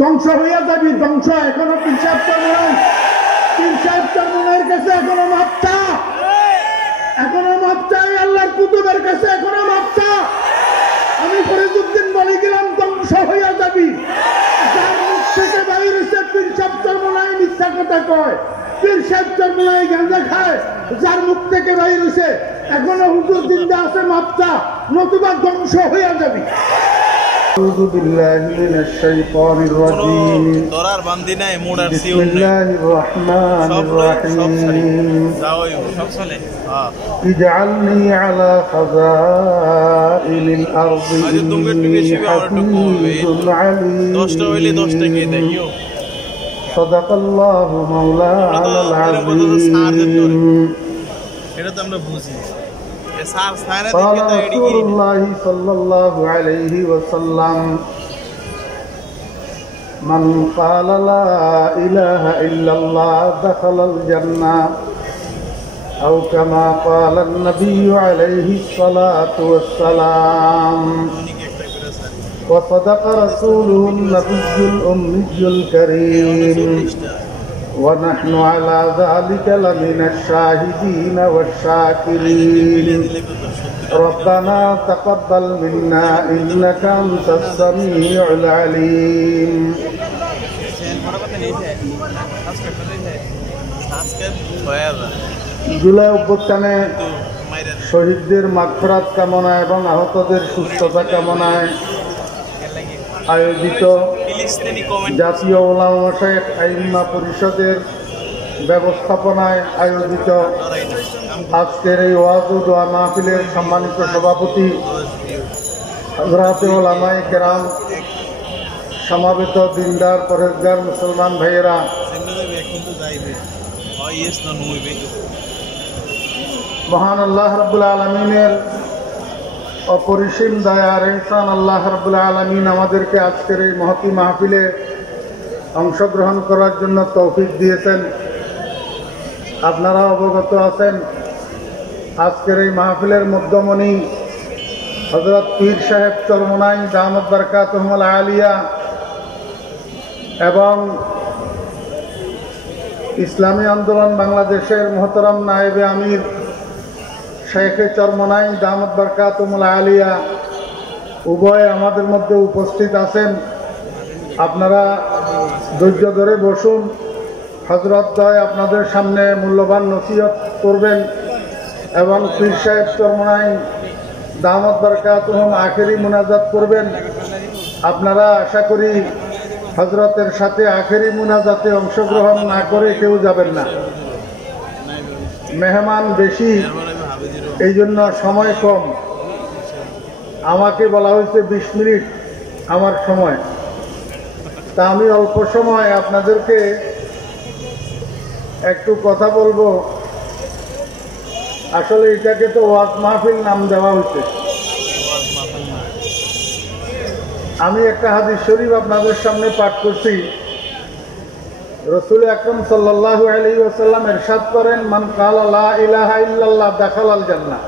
ধ্বংস হইয়া যাবি, ধ্বংস। এখনো পীর সাহেব চরমনাইয়ের কাছে এখনো মাপ চা, এখনো মাপ চাই আল্লাহর কুতুবের কাছে, এখনো মাপ চা। আমি ফরিদউদ্দিন বলে গেলাম ধ্বংস হইয়া যাবি। যার মুখ থেকে বাইর হইছে পীর সাহেব চরমনাই মিথ্যা কথা কয়, পীর সাহেব চরমনাই গাঁজা খায়, যার মুখ থেকে বাইর হইছে এখনো হুজুর জিন্দা আছে, মাপ চা, নতুবা ধ্বংস হইয়া যাবি। أعوذ بالله من الشيطان الرجيم بسم الله الرحمن الرحيم اجعلني على خزائن الأرض إني حفيظ عليم صدق الله مولانا العظيم قال رسول الله صلى الله عليه وسلم من قال لا إله إلا الله دخل الجنة أو كما قال النبي عليه الصلاة والسلام وصدق رسوله النبي الأمي الكريم ونحن على ذلك لمن الشاهدين والشاكرين ربنا تقبل منا إنك أنت السميع العليم জুলাই অভ্যুত্থানে শহীদদের মাগফিরাত কামনা এবং আহতদের সুস্থতা কামনায় আয়োজিত জাতীয় উলামা মাশায়েখ আইম্মা পরিষদের ব্যবস্থাপনায় আয়োজিত আজকের এই ওয়াজ ও দোয়া মাহফিলের সম্মানিত সভাপতি হযরতে উলামায়ে কেরাম, সমাবেত দিনদার পরহেজগার মুসলমান ভাইয়েরা, মহান আল্লাহ রাব্বুল আলামিনের অপরিসীম দয়ার ইহসান আল্লাহ রাব্বুল আলামিন আমাদেরকে আজকের এই মহতী মাহফিলে অংশগ্রহণ করার জন্য তৌফিক দিয়েছেন। আপনারা অবগত আছেন আজকের এই মাহফিলের মধ্যমণি হযরত পীর সাহেব চরমনাই দামাত বারকাতুহুল আলিয়া এবং ইসলামী আন্দোলন বাংলাদেশের মোহতারাম নায়েবে আমির শেখে চরমনাই দামাত বারকাতুহুল আলিয়া উভয় আমাদের মধ্যে উপস্থিত আছেন। আপনারা ধৈর্য ধরে বসুন। হযরত দ্বয় আপনাদের সামনে মূল্যবান নসিহত করবেন এবং পীর সাহেব চরমনাই দামাত বারকাতুহুম আখেরি মুনাজাত করবেন। আপনারা আশা করি হযরতের সাথে আখেরি মুনাজাতে অংশগ্রহণ না করে কেউ যাবেন না। মেহমান বেশি, এই জন্য সময় কম। আমাকে বলা হয়েছে 20 মিনিট আমার সময়, তা আমি অল্প সময় আপনাদেরকে একটু কথা বলবো। আসলে এটাকে তো ওয়াজ মাহফিল নাম দেওয়া হয়েছে। আমি একটা হাদিস শরীফ আপনাদের সামনে পাঠ করছি। রাসূল আকরাম সাল্লাল্লাহু আলাইহি ওয়াসাল্লাম ইরশাদ করেন, মান ক্বালা লা ইলাহা ইল্লাল্লাহ দাখালাল জান্নাহ।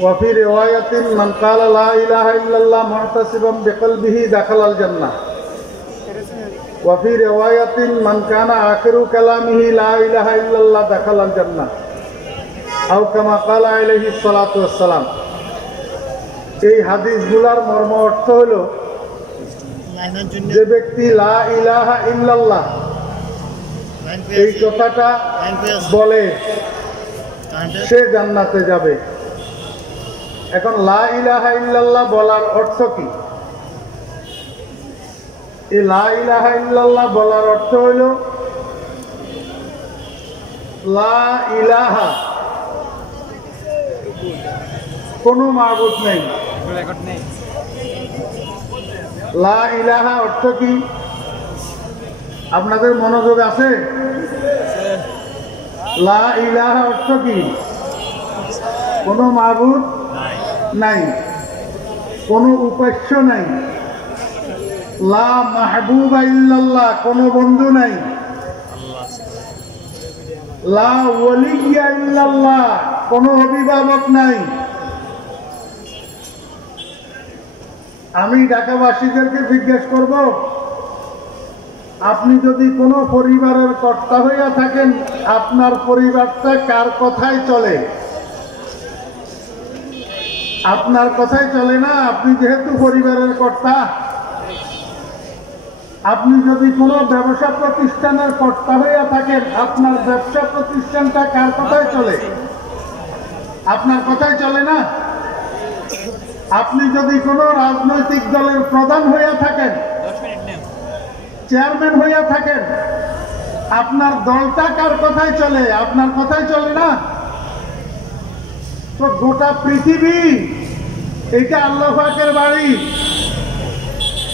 ওয়া ফি রিওয়ায়াতিন মান ক্বালা লা ইলাহা ইল্লাল্লাহ মুহতাসিবান বিকলবিহি দাখালাল জান্নাহ। ওয়া ফি রিওয়ায়াতিন মান কানা আখিরু কালামিহি লা ইলাহা ইল্লাল্লাহ দাখালাল জান্নাহ আও কামা ক্বালা আলাইহিস সালাতু ওয়াস সালাম। এই হাদিসগুলোর মর্ম অর্থ হলো, যে ব্যক্তি লা ইলাহা ইল্লাল্লাহ এই কথাটা বলে সে জান্নাতে যাবে। এখন লা ইলাহা ইল্লাল্লাহ বলার অর্থ কি? এই লা ইলাহা ইল্লাল্লাহ বলার অর্থ হইল লা ইলাহা, কোনো মাবুদ নেই। লা ইলাহা অর্থ কি? আপনাদের মনোযোগ আছে? লা ইলাহা অর্থ কি? কোনো মাবুদ নাই, কোনো উপাস্য নাই। লা মাহবুবা ইল্লাল্লাহ, কোনো বন্ধু নাই। লা ওয়ালিয়া ইল্লাল্লাহ, কোনো অভিভাবক নাই। আমি ঢাকাবাসীদেরকে জিজ্ঞেস করব, আপনি যদি কোনো পরিবারের কর্তা হইয়া থাকেন, আপনার পরিবারটা কার কথায় চলে? আপনার কথায় চলে না। আপনি যেহেতু পরিবারের কর্তা, আপনি যদি কোনো ব্যবসা প্রতিষ্ঠানের কর্তা হইয়া থাকেন, আপনার ব্যবসা প্রতিষ্ঠানটা কার কথায় চলে? আপনার কথায় চলে না। আপনি যদি কোনো রাজনৈতিক দলের প্রধান হইয়া থাকেন, চেয়ারম্যান হইয়া থাকেন, আপনার দলটা কার কথায় চলে? আপনার কথায় চলে না। তো গোটা পৃথিবী এটা আল্লাহ পাকের বাড়ি,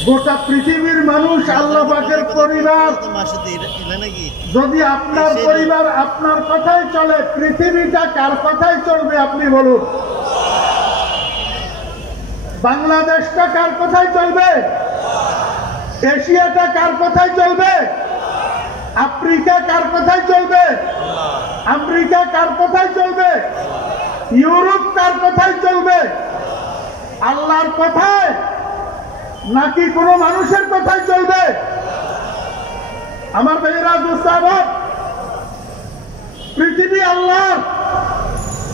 গোটা পৃথিবীর মানুষ আল্লাহ পাকের পরিবার। যদি আপনার পরিবার আপনার কথায় চলে, পৃথিবীটা কার কথায় চলবে আপনি বলুন? বাংলাদেশটা কার কথায় চলবে? এশিয়াটা কার কথায় চলবে? আফ্রিকা কার কথায় চলবে? আমেরিকা কার কথায় চলবে? ইউরোপ কার কথায় চলবে? আল্লাহর কথায় নাকি কোনো মানুষের কথায় চলবে? আমার ভাইয়েরা, দুস্তাবাদ, পৃথিবী আল্লাহর,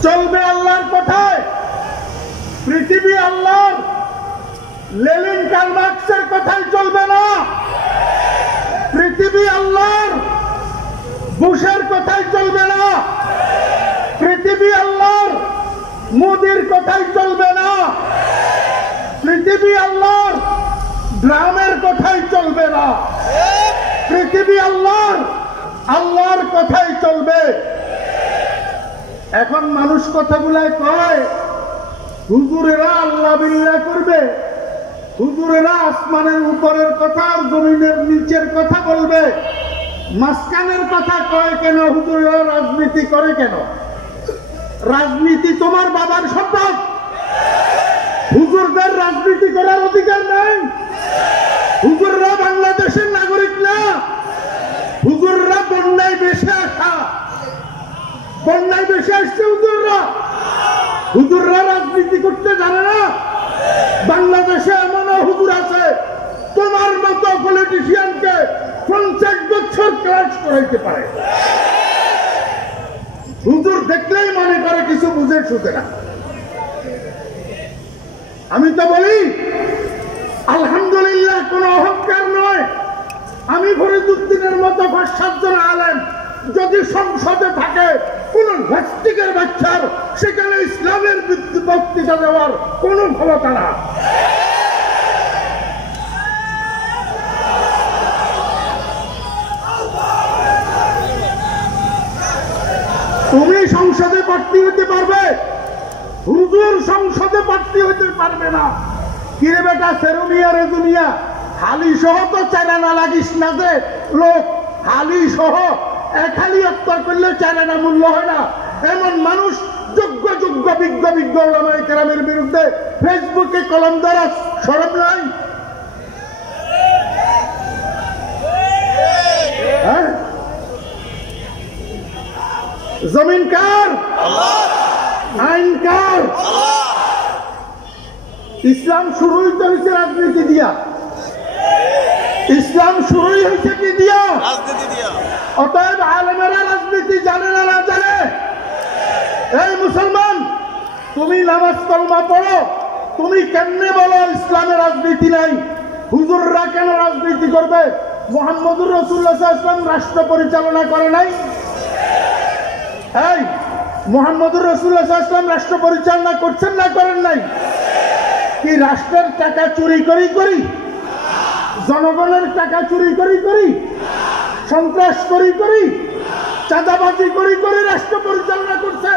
চলবে আল্লাহর কথায়। পৃথিবী আল্লাহর, লেনিন কার্ল মার্কসের কথায় চলবে না। পৃথিবী আল্লাহর, বুশের কথায় চলবে না। পৃথিবী আল্লাহর, মোদির কথায় চলবে না। পৃথিবী আল্লাহর, ড্রামের কথায় চলবে না। পৃথিবী আল্লাহর, আল্লাহর কথাই চলবে। এখন মানুষ কথাগুলাই কয়, হুজুরেরা আল্লাহ বিল্লাহ করবে, হুজুরেরা আসমানের উপরের কথা আর জমিনের নিচের কথা বলবে, মাঝখানের কথা কয় কেন? হুজুরেরা রাজনীতি করে কেন? রাজনীতি তোমার বাবার সম্পদ। হুজুরদের রাজনীতি করার অধিকার নাই। হুজুররা বাংলাদেশের নাগরিক না। হুজুররা বন্যায় বেশে আসা, বন্যায় বেশে আসছে হুজুররা। হুজুররা রাজনীতি করতে জানে না। বাংলাদেশে এমনও হুজুর আছে, তোমার মতো পলিটিশিয়ানকে 50 বছর ক্লাস করাইতে পারে। হুজুর দেখলেই মনে করে কিছু বুঝে শুধে না। আমি তো বলি আলহামদুলিল্লাহ, কোনো অহংকার নয়। আমি ফরিদুদ্দিনের মতো 5-7 জন আলেম যদি সংসদে থাকে, কোন নাস্তিকের বাচ্চার সেখানে ইসলামের বক্তৃতা দেওয়ার কোন ক্ষমতা না। তুমি সংসদে প্রার্থী হতে পারবে, হুজুর সংসদে প্রার্থী হতে পারবে না। কিরে বেটা সেরুমিয়া রেজুমিয়া, হালি সহ তো চালানা লাগিস না যে লোক, হালি সহ এক হালি হত্যা করলে চালানা মূল্য হয় না। এমন মানুষ যোগ্য যোগ্য বিজ্ঞ বিজ্ঞ ওলামায়ে কেরামের বিরুদ্ধে ফেসবুকে কলম দ্বারা শরম নাই? হ্যাঁ, জমিন কার? আইন কার? ইসলাম শুরুই তো হয়েছে রাজনীতি দিয়া। ইসলাম শুরুই হয়েছে কি দিয়া? রাজনীতি দিয়া। অতএব আলেমেরা রাজনীতি জানে না, না জানে? এই মুসলমান, তুমি নামাজ কলমা পড়ো, তুমি কেমনে বলো ইসলামে রাজনীতি নাই? হুজুররা কেন রাজনীতি করবে? মুহাম্মদুর রাসূলুল্লাহ সাল্লাল্লাহু আলাইহি ওয়াসাল্লাম রাষ্ট্র পরিচালনা করে নাই? এই মুহাম্মদুর রাসূলুল্লাহ সাল্লাল্লাহু আলাইহি ওয়াসাল্লাম রাষ্ট্র পরিচালনা করছেন না করেন নাই? কি রাষ্ট্রের টাকা চুরি করি, জনগণের টাকা চুরি করি, সন্ত্রাস করি, চাঁদাবাজি করি রাষ্ট্র পরিচালনা করছে?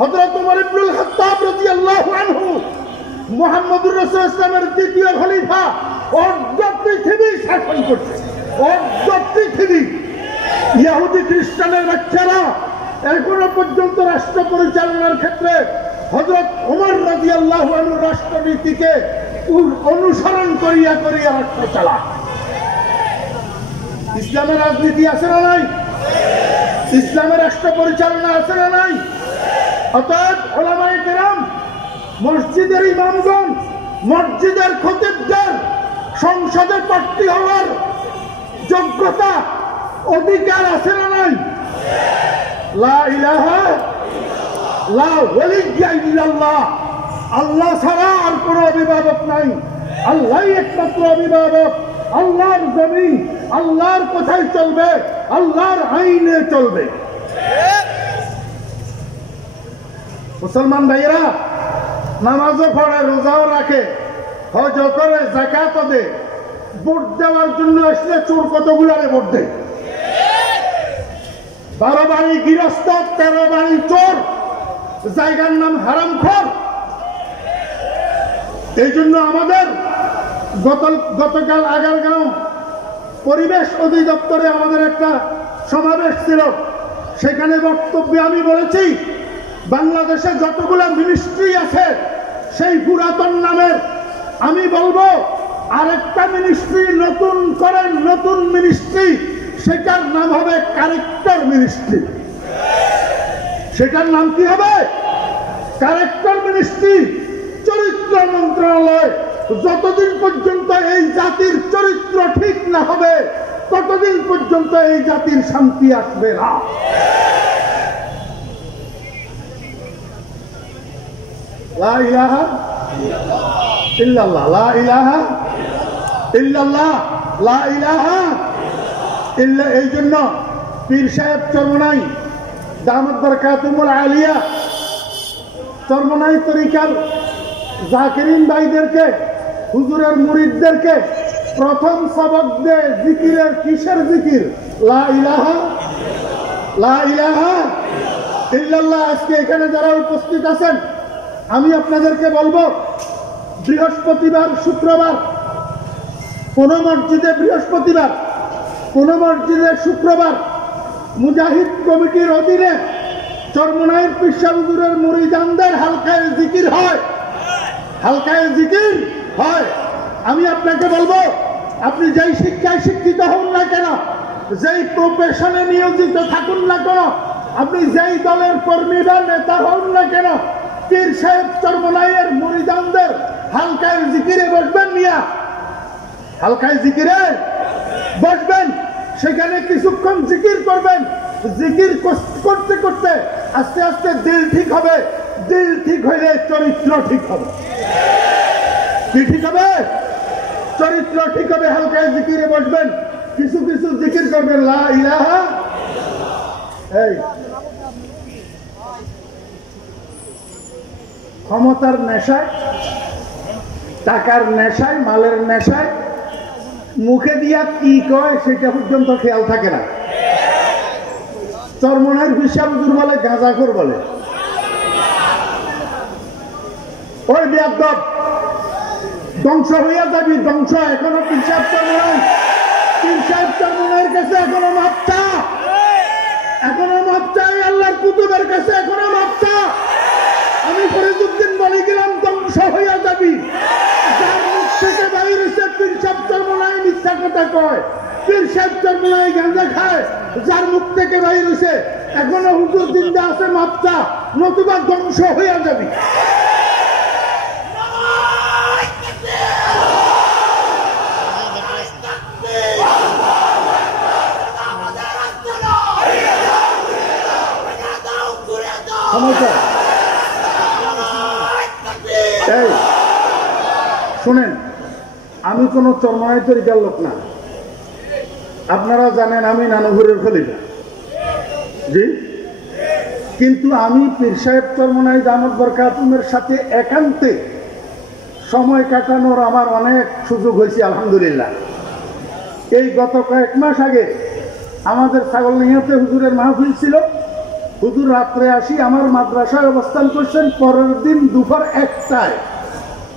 হযরত ওমর ইবনুল খাত্তাব রাদিয়াল্লাহু আনহু, মুহাম্মদুর রাসূলুল্লাহ সাল্লাল্লাহু আলাইহি ওয়াসাল্লামের দ্বিতীয় খলিফা, অর্ধ পৃথিবী শাসন করছে। অর্ধ পৃথিবী। ইহুদি খ্রিস্টানের বাচ্চারা এখনো পর্যন্ত রাষ্ট্র পরিচালনার ক্ষেত্রে হযরত ওমর রাদিয়াল্লাহু আনহু রাষ্ট্রনীতিকে অনুসরণ করিয়া রাষ্ট্র চালায়। ইসলামের রাজনীতি আছে না নাই? ইসলামের রাষ্ট্র পরিচালনা আছে না নাই? অতএব ওলামায়ে কেরাম, মসজিদের ইমামগণ, মসজিদের খতিবদের সংসদে প্রার্থী হওয়ার যোগ্যতা অধিকার আছে না নাই? লা ইলাহা লা ওয়ালিয়্যা ইল্লাল্লাহ, আল্লাহ ছাড়া আর কোনো অভিভাবক নাই, আল্লাহই একমাত্র অভিভাবক। আল্লাহর জমিন আল্লাহর কথাই চলবে, আল্লাহর আইনে চলবে। মুসলমান ভাইয়েরা নামাজও পড়ে, রোজাও রাখে, হজও করে, যাকাতও দেয়। ভোট দেওয়ার জন্য আসলে চোর কতগুলারে ভোট দেয়। 12 বাড়ি গৃহস্থ, 13 বাড়ি চোর, জায়গার নাম হারামখোর। এই জন্য আমাদের গতকাল আগারগাঁও পরিবেশ অধিদপ্তরে আমাদের একটা সমাবেশ ছিল। সেখানে বক্তব্যে আমি বলেছি, বাংলাদেশে যতগুলো মিনিস্ট্রি আছে সেই পুরাতন নামের আমি বলবো আরেকটা মিনিস্ট্রি নতুন করেন, নতুন মিনিস্ট্রি, সেটার নাম হবে ক্যারেক্টার মিনিস্ট্রি। সেটার নাম কি হবে? ক্যারেক্টার মিনিস্ট্রি, চরিত্র মন্ত্রণালয়। যতদিন পর্যন্ত এই জাতির চরিত্র ঠিক না হবে ততদিন পর্যন্ত এই জাতির শান্তি আসবে না। লা ইলাহা ইল্লাল্লাহ, লা ইলাহা ইল্লাল্লাহ, লা ইলাহা ইল্লা। এই জন্য পীর সাহেব চরমনাই দামাত বরকাতুহুল আলিয়া, চরমনাই তরিকার জাকিরিন ভাইদেরকে, হুজুরের মুরিদদেরকে প্রথম সবক দে জিকিরের। কিসের জিকির? লা ইলাহা লা ইলাহা ইল্লাল্লাহ। আজকে এখানে যারা উপস্থিত আছেন, আমি আপনাদেরকে বলবো, বৃহস্পতিবার, শুক্রবার কোন মসজিদে বৃহস্পতিবার, কোন মসজিদে শুক্রবার মুজাহিদ কমিটির অধীনে চরমনাইয়ের পীর সাহেব হুজুরের মুরিদানদের হালকায় জিকির হয়, হালকায় জিকির হয়। আমি আপনাকে বলবো, আপনি যেই শিক্ষায় শিক্ষিত হন না কেন, যেই প্রফেশনে নিয়োজিত থাকুন না কেন, আপনি যেই দলের কর্মী বা নেতা হন না কেন, পীর সাহেব চরমনাইয়ের মুরিদানদের হালকায় জিকিরে বসবেন মিয়া, হালকায় জিকিরে বসবেন। সেখানে কিছুক্ষণ জিকির করবেন। জিকির করতে করতে আস্তে আস্তে দিল ঠিক হবে। দিল ঠিক হইলে চরিত্র ঠিক হবে। কি ঠিক হবে? চরিত্র ঠিক হবে। হালকায় জিকিরে বসবেন, কিছু কিছু জিকির করবেন। লা ইলাহা। এই ক্ষমতার নেশায়, টাকার নেশায়, মালের নেশায় মুখে দিয়া কি কয় সেটা পর্যন্ত খেয়াল থাকে না। চরমনাইয়ের পীর সাহেব হুজুর বলে গাঁজাখোর বলে। ওই বেয়াদব, ধ্বংস হইয়া যাবি, ধ্বংস। এখনো পীর সাহেব চরমনাইয়ের কাছে এখনো মাপ চা, এখনো মাপ চাই। আল্লাহর কুতুবের কাছে এখনো মাপ চা। আমি ফরিদউদ্দিন বলে গেলাম, ধ্বংস হইয়া যাবি। যার মুখ থেকে বাইর হইছে পীর সাহেব চরমনাই মিথ্যা কথা কয়, পীর সাহেব চরমনাই গাঁজা খায়, যার মুখ থেকে বাইর হইছে এখনো হুজুর জিন্দা আছে, মাপ চা, নতুবা ধ্বংস হইয়া যাবি। শুনেন, আমি কোন চরমনাই তরিকার লোক না। আপনারা জানেন আমি নানুঘরের খলিফা, জি। কিন্তু আমি পীর সাহেব চরমনাই দামাত বরকাতুহুর সাথে একান্তে সময় কাটানোর আমার অনেক সুযোগ হয়েছে, আলহামদুলিল্লাহ। এই গত কয়েক মাস আগে আমাদের ছাগলডিঙ্গাতে হুজুরের মাহফিল ছিল। হুজুর রাত্রে আসি আমার মাদ্রাসায় অবস্থান করছেন। পরের দিন দুপুর 1টায়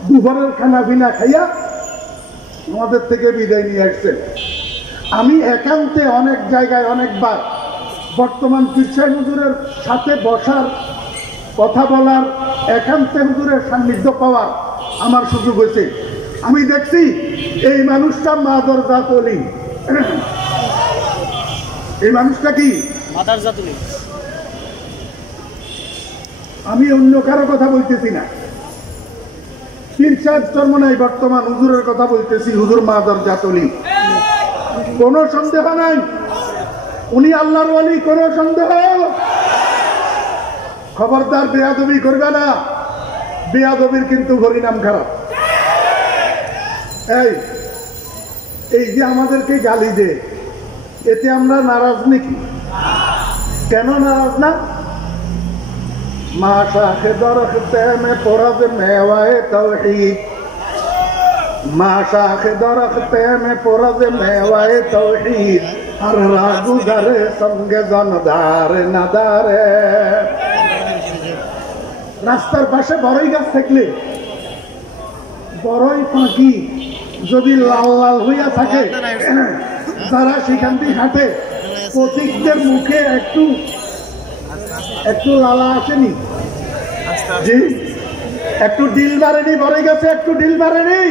দুপুরের খানা পিনা খাইয়া আমাদের থেকে বিদায় নিয়ে আসছেন। আমি একান্তে অনেক জায়গায় অনেকবার বর্তমান পীর সাহেব হুজুরের সাথে বসার, কথা বলার, একান্তে হুজুরের সান্নিধ্য পাওয়ার আমার সুযোগ হয়েছে। আমি দেখছি এই মানুষটা মাদার জাতলি। এই মানুষটা কি মাদার জাতলি? আমি অন্য কারো কথা বলতেছি না। পীর সাহেব চরমনাই বর্তমান হুজুরের কথা বলতেছি, হুজুর মাদার জাতলি, কোনো সন্দেহ নাই উনি আল্লাহর ওয়ালি, কোনো সন্দেহ। খবরদার বেয়াদবি করবে না, বেয়াদবির কিন্তু পরিণাম খারাপ। এই যে আমাদেরকে গালি দে, এতে আমরা নারাজ নাকি? কেন নারাজ না? মা শাখে দরখতে মে পরজ মেওয়ায়ে তাওহীদ, মা শাখে দরখতে মে পরজ মেওয়ায়ে তাওহীদ, আর রাগু ধরে সঙ্গে জনদার নাদারে। রাস্তার পাশে বড়ই গাছ থাকলে বড়ই পাখি যদি লাল লাল হইয়া থাকে, যারা সেখান দিয়ে হাঁটে পথিকদের মুখে একটু একটু লালা আসেনি? জি, একটু ডিল মারেনি? বড়ই গাছে একটু ডিল মারেনি?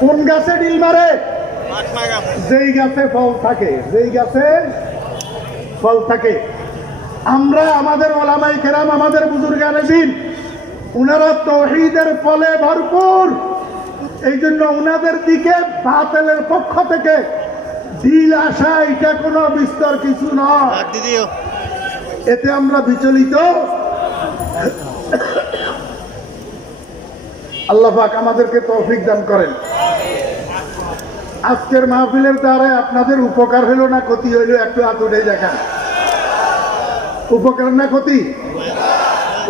কোন গাছে ডিল মারে? যেই গাছে ফল থাকে, যেই গাছে ফল থাকে। আমরা আমাদের ওলামায়ে কেরাম, আমাদের বুজুর্গানে দিন, উনারা তাওহীদের ফলে ভরপুর। এই জন্য উনাদের দিকে বাতিলের পক্ষ থেকে ঢিল আসা এটা কোনো বিস্তর কিছু নয়, এতে আমরা বিচলিত। আল্লাহ পাক আমাদেরকে তৌফিক দান করেন। আজকের মাহফিলের দ্বারা আপনাদের উপকার হলো না ক্ষতি হইল, একটু হাত উঠে দেখান। উপকার না ক্ষতি?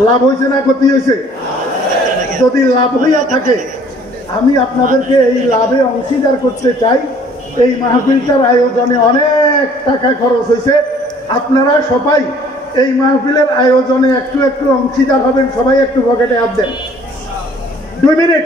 লাভ হয়েছে না ক্ষতি হয়েছে? যদি লাভ হইয়া থাকে, আমি আপনাদেরকে এই লাভে অংশীদার করতে চাই। এই মাহফিলটার আয়োজনে অনেক টাকা খরচ হয়েছে, আপনারা সবাই এই মাহফিলের আয়োজনে একটু একটু অংশীদার হবেন। সবাই একটু পকেটে হাত দেন। 2 মিনিট।